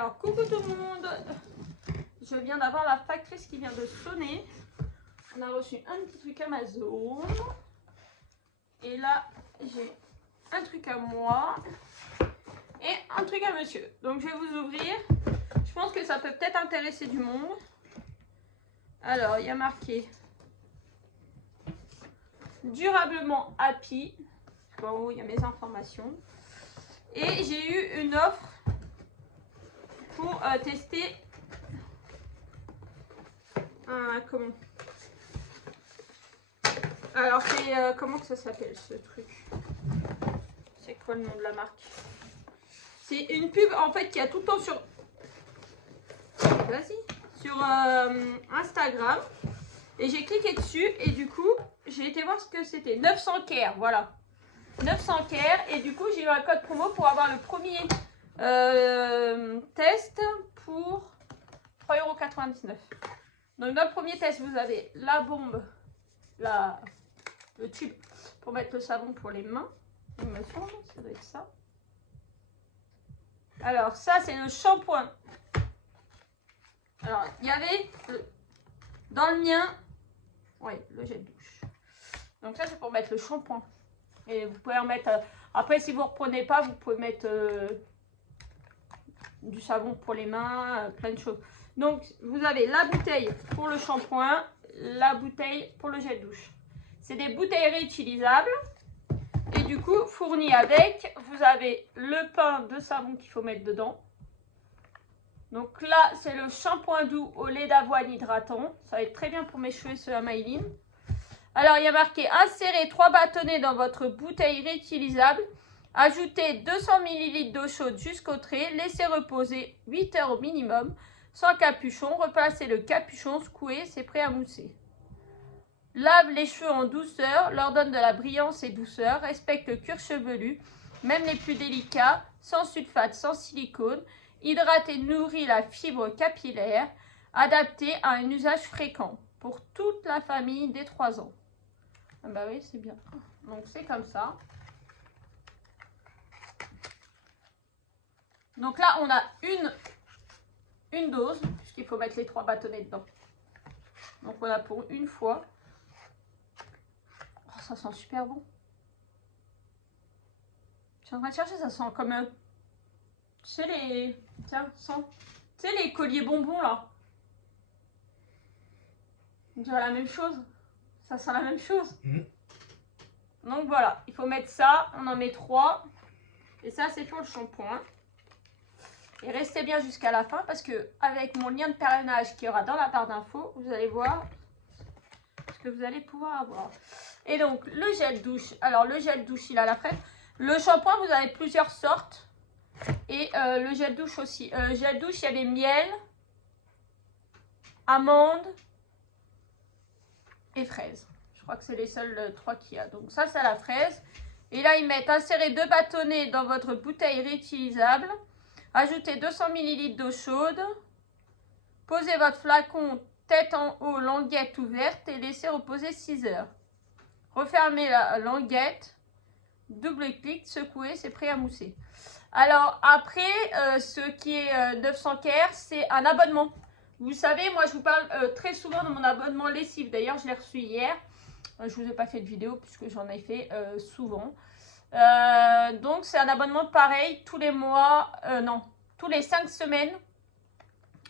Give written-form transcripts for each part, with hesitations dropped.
Alors, coucou tout le monde. Je viens d'avoir la factrice qui vient de sonner. On a reçu un petit truc Amazon. Et là, j'ai un truc à moi et un truc à monsieur. Donc, je vais vous ouvrir. Je pense que ça peut peut-être intéresser du monde. Alors, il y a marqué durablement happy. Je sais pas où il y a mes informations. Et j'ai eu une offre pour tester comment. Alors c'est comment que ça s'appelle ce truc? C'est quoi le nom de la marque? C'est une pub en fait qui a tout le temps sur Instagram et j'ai cliqué dessus et du coup j'ai été voir ce que c'était. 900 care, voilà, 900 care, et du coup j'ai eu un code promo pour avoir le premier test pour 3,99 €. Donc dans le premier test vous avez la bombe, le tube pour mettre le savon pour les mains, il me semble, ça doit être ça. Alors ça c'est le shampoing. Alors il y avait dans le mien, oui, le gel douche. Donc ça c'est pour mettre le shampoing. Et vous pouvez en mettre, après si vous ne reprenez pas, vous pouvez mettre du savon pour les mains, plein de choses. Donc vous avez la bouteille pour le shampoing, la bouteille pour le gel douche. C'est des bouteilles réutilisables. Et du coup, fournies avec, vous avez le pain de savon qu'il faut mettre dedans. Donc là, c'est le shampoing doux au lait d'avoine hydratant. Ça va être très bien pour mes cheveux, ceux à Maïline. Alors, il y a marqué insérez 3 bâtonnets dans votre bouteille réutilisable. Ajoutez 200 ml d'eau chaude jusqu'au trait. Laissez reposer 8 heures au minimum. Sans capuchon, replacez le capuchon, secouez, c'est prêt à mousser. Lave les cheveux en douceur, leur donne de la brillance et douceur, respecte le cuir chevelu, même les plus délicats, sans sulfate, sans silicone, hydrate et nourrit la fibre capillaire, adapté à un usage fréquent, pour toute la famille dès 3 ans. Ah bah oui, c'est bien. Donc c'est comme ça. Donc là, on a une dose, puisqu'il faut mettre les 3 bâtonnets dedans. Donc on a pour une fois. Oh, ça sent super bon. Je suis en train de chercher, ça sent comme... tu sais les... Tiens, sens. Tu sais les colliers bonbons là. On dirait la même chose. Ça sent la même chose. Donc voilà, il faut mettre ça. On en met 3. Et ça, c'est pour le shampoing. Et restez bien jusqu'à la fin parce que avec mon lien de parrainage qui aura dans la barre d'infos, vous allez voir ce que vous allez pouvoir avoir. Et donc, le gel douche. Alors, le gel douche, il a la fraise. Le shampoing, vous avez plusieurs sortes. Et le gel douche aussi. Gel douche, il y a des miels, amandes et fraises. Je crois que c'est les seuls 3 qu'il y a. Donc ça, c'est la fraise. Et là, ils mettent insérez 2 bâtonnets dans votre bouteille réutilisable. Ajoutez 200 ml d'eau chaude. Posez votre flacon tête en haut, languette ouverte et laissez reposer 6 heures. Refermez la languette. Double clic, secouez, c'est prêt à mousser. Alors après, ce qui est 900 care, c'est un abonnement. Vous savez, moi je vous parle très souvent de mon abonnement lessive. D'ailleurs, je l'ai reçu hier. Je vous ai pas fait de vidéo puisque j'en ai fait souvent. Donc c'est un abonnement pareil, tous les mois, non, tous les 5 semaines.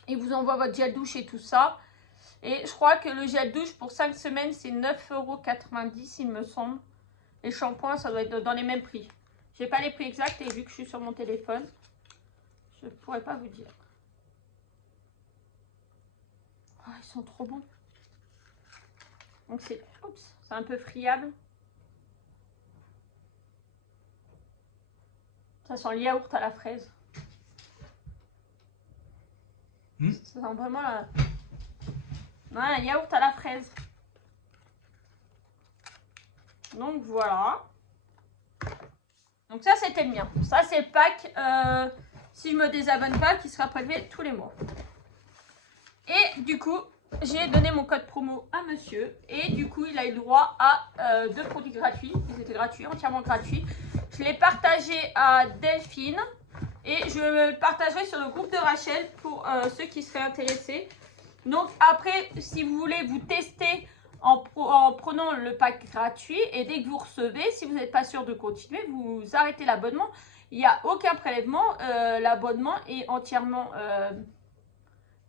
Ils vous envoient votre gel douche et tout ça. Et je crois que le gel douche pour 5 semaines, c'est 9,90 € il me semble. Les shampoings, ça doit être dans les mêmes prix. Je n'ai pas les prix exacts et vu que je suis sur mon téléphone, je ne pourrais pas vous dire. Oh, ils sont trop bons. Donc c'est un peu friable. Ça sent le yaourt à la fraise. Ça sent vraiment la... Non, un yaourt à la fraise. Donc voilà. Donc ça c'était le mien. Ça c'est le pack, si je me désabonne pas, qui sera prélevé tous les mois. Et du coup, j'ai donné mon code promo à monsieur. Et du coup, il a eu le droit à 2 produits gratuits. Ils étaient gratuits, entièrement gratuits. Je l'ai partagé à Delphine. Et je le partagerai sur le groupe de Rachel pour ceux qui seraient intéressés. Donc après, si vous voulez vous tester en prenant le pack gratuit, et dès que vous recevez, si vous n'êtes pas sûr de continuer, vous arrêtez l'abonnement. Il n'y a aucun prélèvement. L'abonnement est entièrement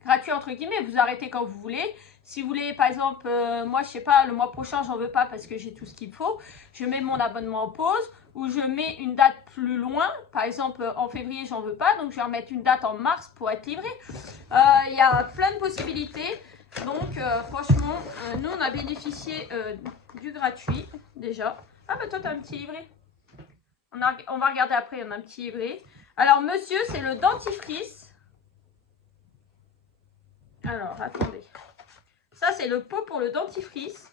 gratuit entre guillemets. Vous arrêtez quand vous voulez. Si vous voulez, par exemple, moi je sais pas, le mois prochain j'en veux pas parce que j'ai tout ce qu'il faut, je mets mon abonnement en pause ou je mets une date plus loin. Par exemple, en février j'en veux pas, donc je vais remettre une date en mars pour être livré. Il y a plein de possibilités. Donc franchement, nous on a bénéficié du gratuit déjà. Ah bah toi tu as un petit livret. On va regarder après, on a un petit livret. Alors monsieur, c'est le dentifrice. Alors attendez. Ça, c'est le pot pour le dentifrice.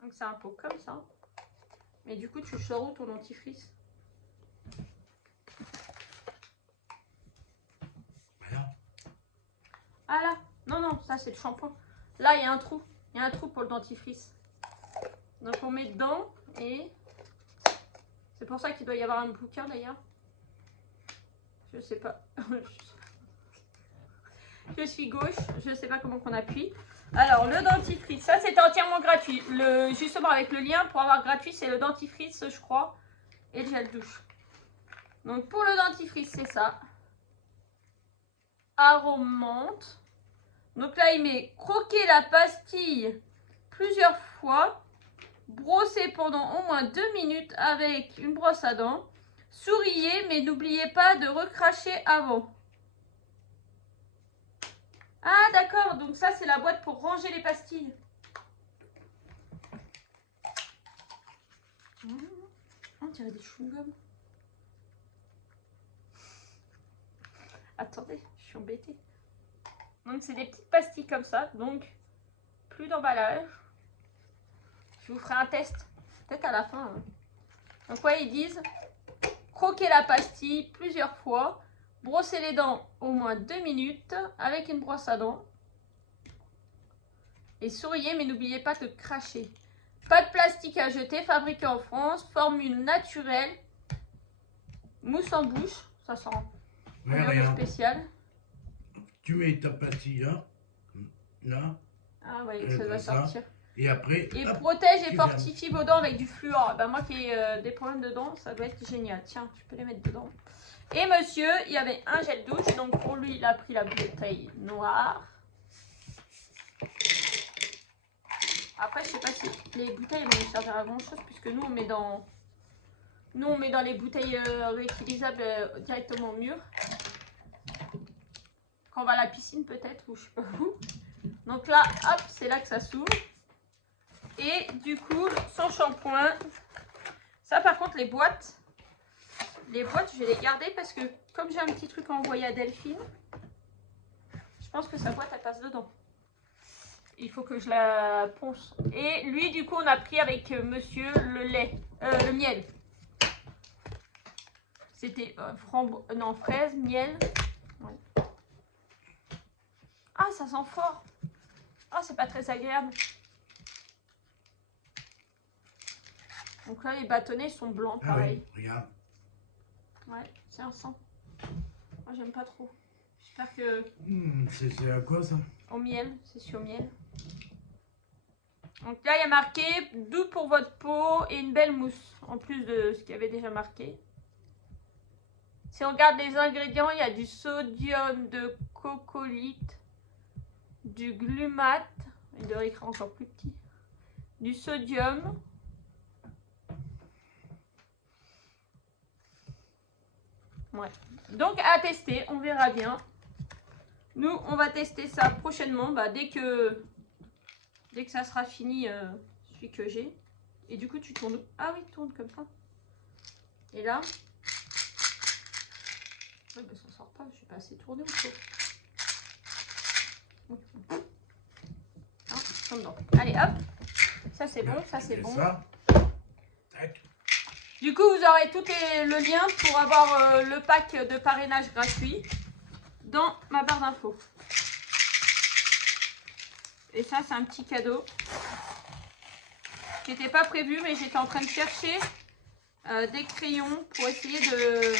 Donc, c'est un pot comme ça. Mais du coup, tu sors où ton dentifrice? Ah là. Non, non, ça, c'est le shampoing. Là, il y a un trou. Il y a un trou pour le dentifrice. Donc, on met dedans et... C'est pour ça qu'il doit y avoir un bouquin, d'ailleurs. Je sais pas. Je suis gauche, je ne sais pas comment qu'on appuie. Alors, le dentifrice, ça c'est entièrement gratuit. Justement, avec le lien pour avoir gratuit, c'est le dentifrice, je crois, et le gel douche. Donc, pour le dentifrice, c'est ça. Arôme menthe. Donc là, il met croquer la pastille plusieurs fois. Brosser pendant au moins 2 minutes avec une brosse à dents. Souriez, mais n'oubliez pas de recracher avant. Ah d'accord, donc ça c'est la boîte pour ranger les pastilles. On dirait des chewing-gums. Attendez, je suis embêtée. Donc c'est des petites pastilles comme ça, donc plus d'emballage. Je vous ferai un test, peut-être à la fin. Hein. Donc ouais, ils disent croquer la pastille plusieurs fois. Brosser les dents au moins 2 minutes avec une brosse à dents. Et souriez, mais n'oubliez pas de cracher. Pas de plastique à jeter, fabriqué en France. Formule naturelle. Mousse en bouche. Ça sent rien spécial. Tu mets ta pastille là. Là. Ah oui, ça doit sortir. Et après. Et hop, protège et fortifie vos dents avec du fluor. Ben moi qui ai des problèmes de dents, ça doit être génial. Tiens, je peux les mettre dedans. Et monsieur, il y avait un gel douche, donc pour lui, il a pris la bouteille noire. Après, je sais pas si les bouteilles vont nous servir à grand chose, puisque nous, on met dans les bouteilles réutilisables directement au mur. Quand on va à la piscine, peut-être, ou je sais pas où. Donc là, hop, c'est là que ça s'ouvre. Et du coup, son shampoing. Ça, par contre, les boîtes, je vais les garder parce que comme j'ai un petit truc à envoyer à Delphine, je pense que sa boîte elle passe dedans. Il faut que je la ponce. Et lui du coup on a pris avec monsieur le miel. C'était fraise, miel. Ouais. Ah ça sent fort. Ah c'est pas très agréable. Donc là les bâtonnets sont blancs pareil. Ah oui, regarde. Ouais, c'est un sang. Moi, j'aime pas trop. J'espère que... C'est à quoi, ça? Au miel, c'est sur miel. Donc là, il y a marqué « Doux pour votre peau et une belle mousse », en plus de ce qu'il y avait déjà marqué. Si on regarde les ingrédients, il y a du sodium de cocolite, du glumate, il devrait écrire encore plus petit, du sodium, ouais. Donc à tester, on verra bien. Nous, on va tester ça prochainement, dès que ça sera fini, celui que j'ai. Et du coup, tu tournes. Ah oui, tourne comme ça. Et là, ouais, ça sort pas, je suis pas assez tournée. Ah, tourne dedans. Allez, hop. Ça c'est bon, ça c'est bon. Du coup, vous aurez tout le lien pour avoir le pack de parrainage gratuit dans ma barre d'infos. Et ça, c'est un petit cadeau qui n'était pas prévu, mais j'étais en train de chercher des crayons pour essayer de...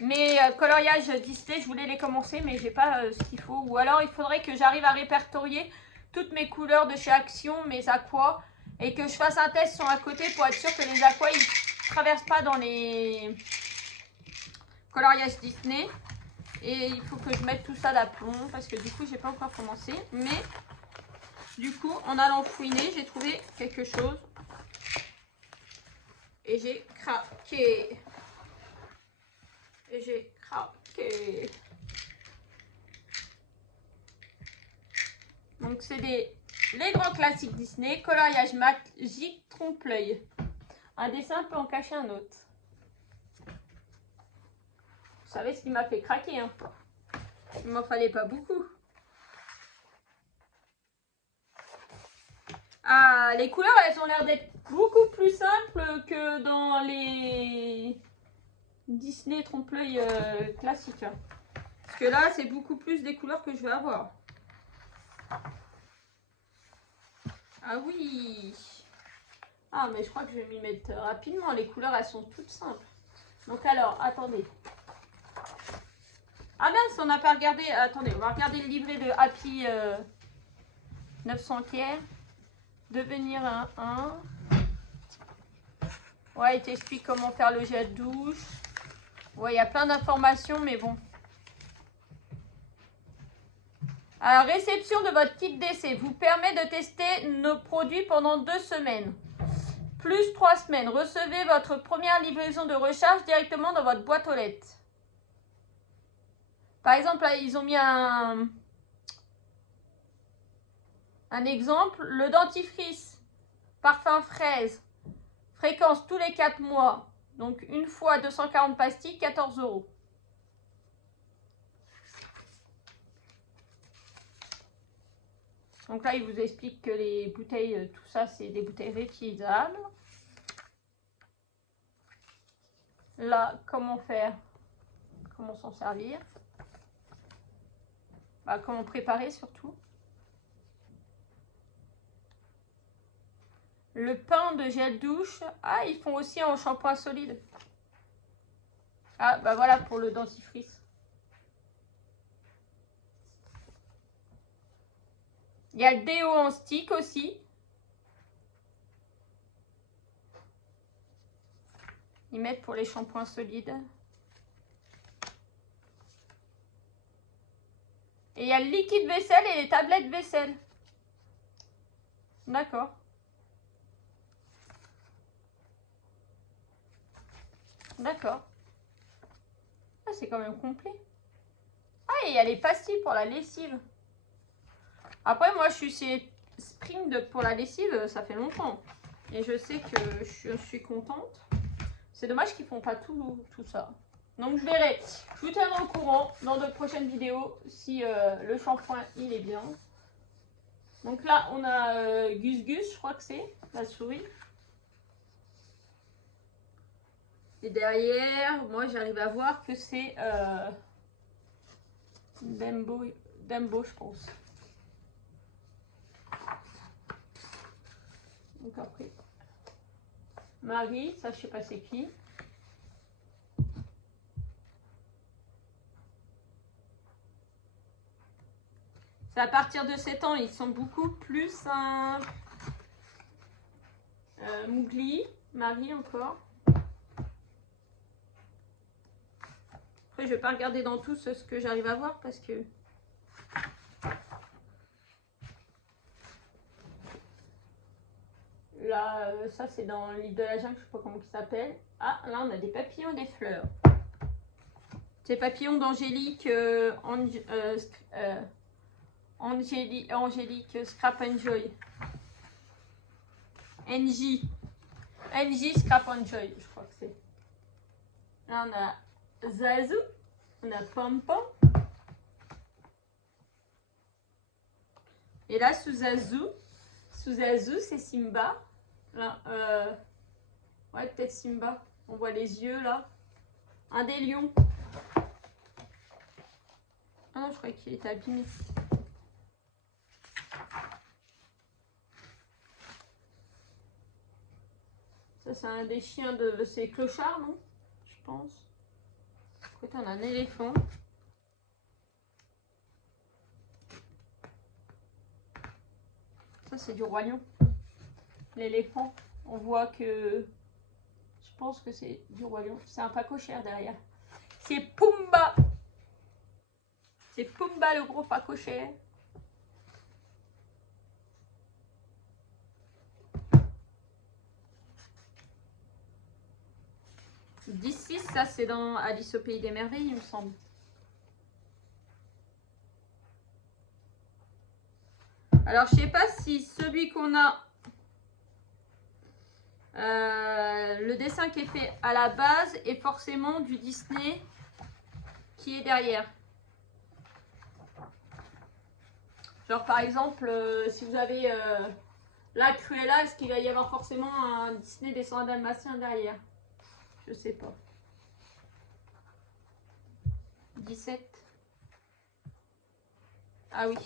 Mes coloriages Disney, je voulais les commencer, mais j'ai pas ce qu'il faut. Ou alors, il faudrait que j'arrive à répertorier toutes mes couleurs de chez Action, mes aquas, et que je fasse un test sur un côté pour être sûr que les aquas, ils traversent pas dans les coloriages Disney. Et il faut que je mette tout ça d'aplomb, parce que du coup, j'ai pas encore commencé. Mais, du coup, en allant fouiner, j'ai trouvé quelque chose. Et j'ai craqué. Et j'ai craqué. Donc c'est les grands classiques Disney, coloriage magique, trompe-l'œil. Un dessin peut en cacher un autre. Vous savez ce qui m'a fait craquer, hein? Il m'en fallait pas beaucoup. Ah, les couleurs, elles ont l'air d'être beaucoup plus simples que dans les Disney trompe-l'œil classiques. Parce que là, c'est beaucoup plus des couleurs que je vais avoir. Ah oui! Ah, mais je crois que je vais m'y mettre rapidement. Les couleurs, elles sont toutes simples. Donc alors, attendez. Ah mince, on n'a pas regardé. Attendez, on va regarder le livret de Happy 900 Care. Devenir un 1. Ouais, il t'explique comment faire le jet de douche. Ouais, il y a plein d'informations, mais bon. Alors, réception de votre kit d'essai vous permet de tester nos produits pendant 2 semaines. Plus 3 semaines. Recevez votre première livraison de recharge directement dans votre boîte aux lettres. Par exemple, là, ils ont mis un exemple. Le dentifrice, parfum fraise, fréquence tous les 4 mois. Donc, une fois 240 pastilles, 14 €. Donc là, il vous explique que les bouteilles, tout ça, c'est des bouteilles réutilisables. Là, comment faire? Comment s'en servir? Bah, comment préparer surtout? Le pain de gel douche. Ah, ils font aussi en shampoing solide. Ah, bah voilà pour le dentifrice. Il y a le déo en stick aussi. Ils mettent pour les shampoings solides. Et il y a le liquide vaisselle et les tablettes vaisselle. D'accord. D'accord. Ah, c'est quand même complet. Ah, et il y a les pastilles pour la lessive. Après, moi, je suis chez Spring pour la lessive, ça fait longtemps. Et je sais que je suis contente. C'est dommage qu'ils font pas tout ça. Donc, je verrai. Je vous tiendrai au courant dans de prochaines vidéos si le shampoing, il est bien. Donc là, on a Gus Gus, je crois que c'est la souris. Et derrière, moi, j'arrive à voir que c'est Dumbo, je pense. Donc après, Marie, ça je sais pas c'est qui. C'est à partir de 7 ans, ils sont beaucoup plus simples. Mougli, Marie encore. Après, je vais pas regarder dans tous ce que j'arrive à voir parce que... Là, ça c'est dans le livre de la jungle, je sais pas comment il s'appelle. Ah, là on a des papillons, des fleurs. C'est papillons d'Angélique, Angélique Scrap Enjoy. NJ Scrap Enjoy, je crois que c'est. Là on a Zazu, on a Pom Pom. Et là sous Zazu c'est Simba. Là, ouais, peut-être Simba. On voit les yeux là. Un des lions. Ah non, je croyais qu'il était abîmé. Ça, c'est un des chiens de ces clochards, non? Je pense. Écoute, on a un éléphant. Ça, c'est du Roi Lion. L'éléphant, on voit que... Je pense que c'est du Roi Lion. C'est un phacochère derrière. C'est Pumba. C'est Pumba, le gros phacochère. D'ici, ça, c'est dans Alice au Pays des Merveilles, il me semble. Alors, je sais pas si celui qu'on a, le dessin qui est fait à la base est forcément du Disney qui est derrière. Genre, par exemple, si vous avez la Cruella, est-ce qu'il va y avoir forcément un Disney descendant dalmatien derrière? Je sais pas. 17. Ah oui.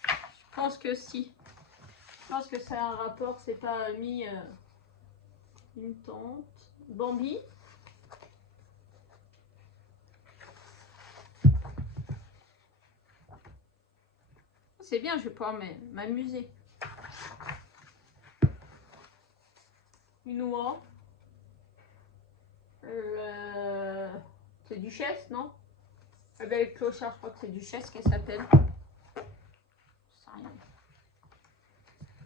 Je pense que si. Je pense que ça a un rapport. C'est pas mis une tante. Bambi. C'est bien, je vais pouvoir m'amuser. Une oie. C'est Duchesse, non? La belle clochard, je crois que c'est Duchesse qu'elle s'appelle. Je sais rien.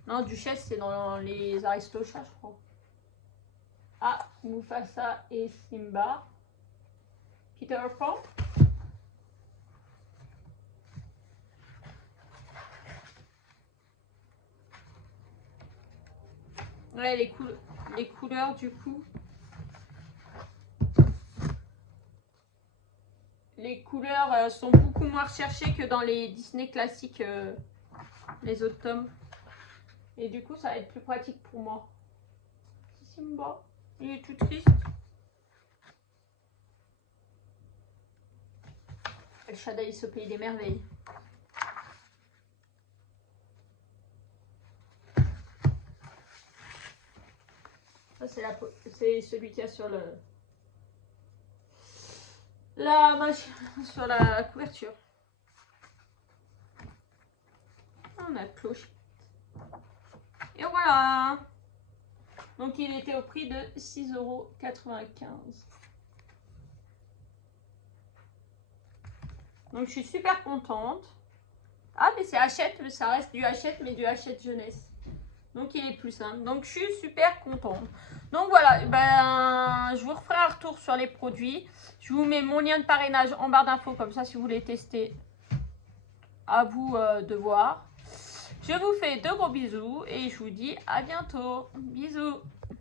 Non, Duchesse, c'est dans les Aristochats, je crois. Ah, Mufasa et Simba. Peter Pan. Ouais, les couleurs, du coup. Les couleurs sont beaucoup moins recherchées que dans les Disney classiques, les autres tomes. Et du coup, ça va être plus pratique pour moi. Simba, il est tout triste. El Shaddai au Pays des Merveilles. Ça, c'est celui qui a sur sur la couverture. On a cloche. Et voilà. Donc il était au prix de 6,95 €. Donc je suis super contente. Ah mais c'est Hachette, ça reste du Hachette, mais du Hachette jeunesse. Donc il est plus simple. Donc je suis super contente. Donc voilà, ben, je vous referai un retour sur les produits. Je vous mets mon lien de parrainage en barre d'infos, comme ça si vous voulez tester, à vous de voir. Je vous fais de gros bisous et je vous dis à bientôt. Bisous.